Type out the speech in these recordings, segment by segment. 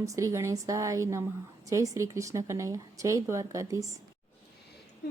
ઓમ શ્રી ગણેશાય નમઃ. જય શ્રી કૃષ્ણ કનૈયા. જય દ્વારકાધીશ.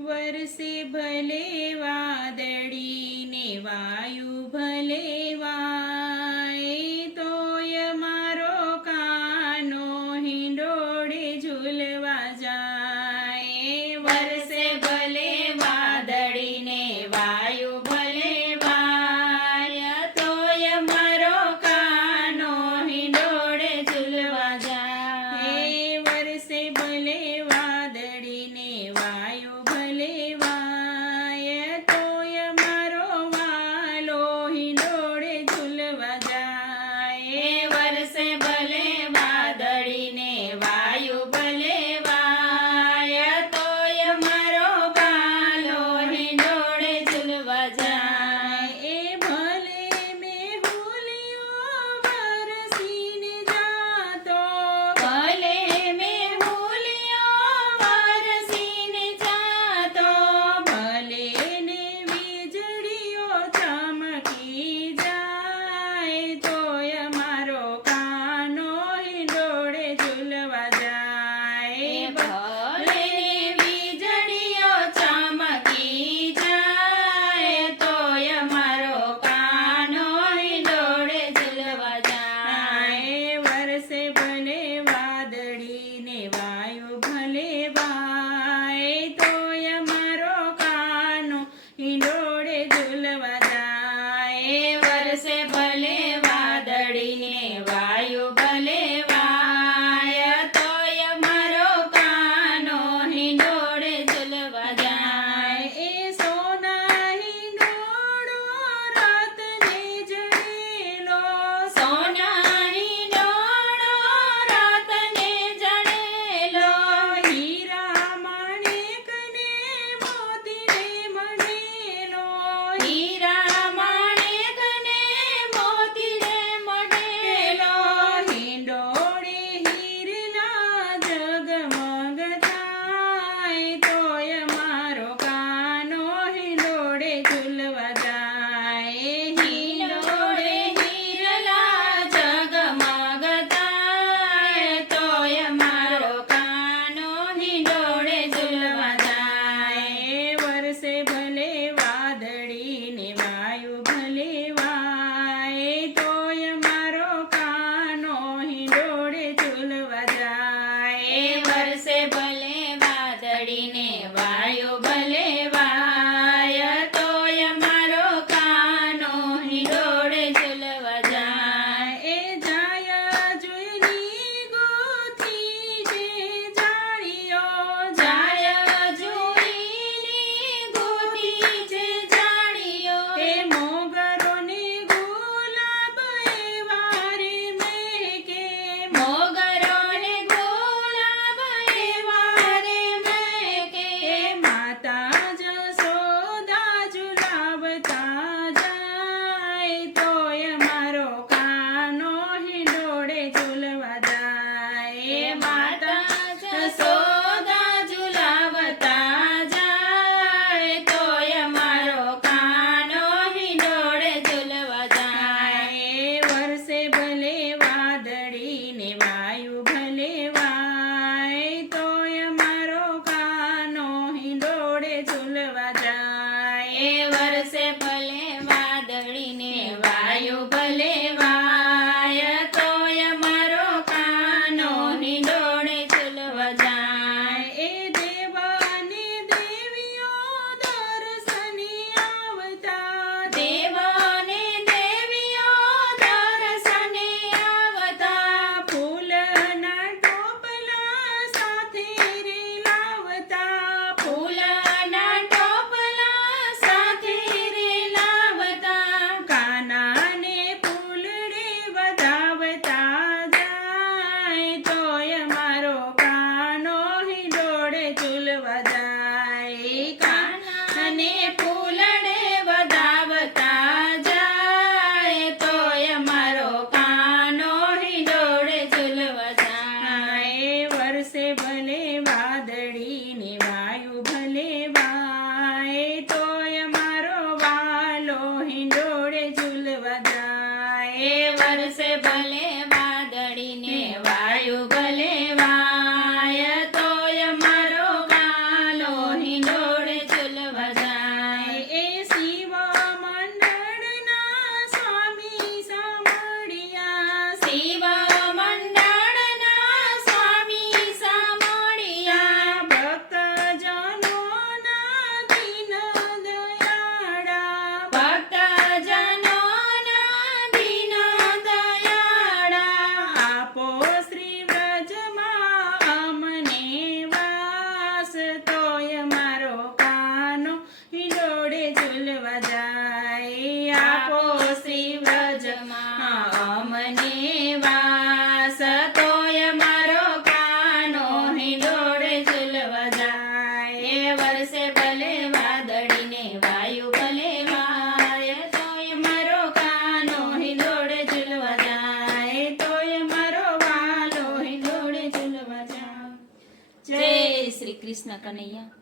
વરસે ભલે વાદળી ને વાયુ ભલે વાય, તોય મારો કાનો હિંડોળે ઝૂલવા જાય. વરસે ભલે વાદળી ને વાયુ ભલે વાય, તોય મારો કાનો હિંડોળે ઝૂલવા જાય. વરસે ભલે વાદળી ને વાયુ ભલે વાય, તોય મારો વાલો હિંડોળે ઝૂલવા જાય. વરસે ભલે વાદળી ને વાયુ ભલે વાય, તોય મારો વાલો હિંડોળે ઝૂલવા જાય. એ ભલે મેહુલિયો વરસીને જાતો, ભલે મેહુલિયો વરસીને જાતો, ભલે ને વીજળીઓ ચમકી જાય, તોય મારો કાનો હિંડોળે ઝૂલવા જાય. ભલે ને વીજળીઓ ચમકી જાય, તોય મારો કાનો હિંડોળે ઝૂલવા જાય. વરસે ભલે વાદળી ને વાયુ ભલે વાય, તોય મારો કાનો હિંડોળે ઝૂલવા જાય. વરસે ભલે વાદળી ને વાયુ ભલે વાય, તોય મારો કાનો હિંડોળે ઝૂલવા જાય. એ સોના હિંડોળો રાતને જડેલો, સોના હિંડોળો રાતને જડેલો, હીરા માણેકને મોતીને મઢેલો, હીરા માણેકને મોતીને મઢેલો, હિંડોળે હીરના જગમગ થાય, તોય મારો કાનો હિંડોળે ઝૂલવા જાય. હિંડોળે હીરના જગમગ થાય, તોય મારો કાનો હિંડોળે ઝૂલવા જાય. વરસે ભલે વાદળી ને વાયુ ભલે વાય, તોય મારો કાનો હિંડોળે ઝૂલવા જાય. વરસે ભલે વાદળી ને વાયુ ભલે વાય, તોય મારો કાનો હિંડોળે ઝૂલવા જાય. એ જાય જોઈની ગોથી જે જાળીઓ, જાય જોઈની ગોથી જે જાળીઓ, એ મોગરોને ગુલાબ એવા રે મહેકે, મોગરોને ગુલાબ એવા રે મહેકે, એ માતા જશોદા ઝુલાવતા જાય, તોય મારો કાનો હિંડોળે ઝૂલવા જાય. માતા જશોદા ઝુલાવતા જાય, તોય મારો કાનો હિંડોળે ઝૂલવા જાય. વરસે ભલે વાદળી ને વાયુ ભલે વાય, તોય મારો કાનો હિંડોળે ઝૂલવા જાય. વરસે ભલે વાદળી ને વાયુ ભલે વાય, તોય મારો કાનો હિંડોળે ઝૂલવા જાય. એ દેવાને દેવીઓ દર્શને આવતા, દેવાને દેવીઓ દર્શને આવતા, ફૂલના ટોપલા સાથે રે લાવતા, ફૂલના ટોપલા સાથે રે લાવતા, કાનાને ફૂલડે વધાવતા જાય, તોય મારો કાનો હિંડોળે ઝૂલવા જાય. કાનાને ફૂલડે વધાવતા જાય, તોય મારો કાનો હિંડોળે ઝૂલવા જાય. વરસે ભલે વાદળી ને વાયુ ભલે વાય, તોય મારો વાલો હિંડોળે ઝૂલવા જાય. વરસે ભલે વાદળી ને વાયુ ભલે શ્રી કૃષ્ણ કનૈયા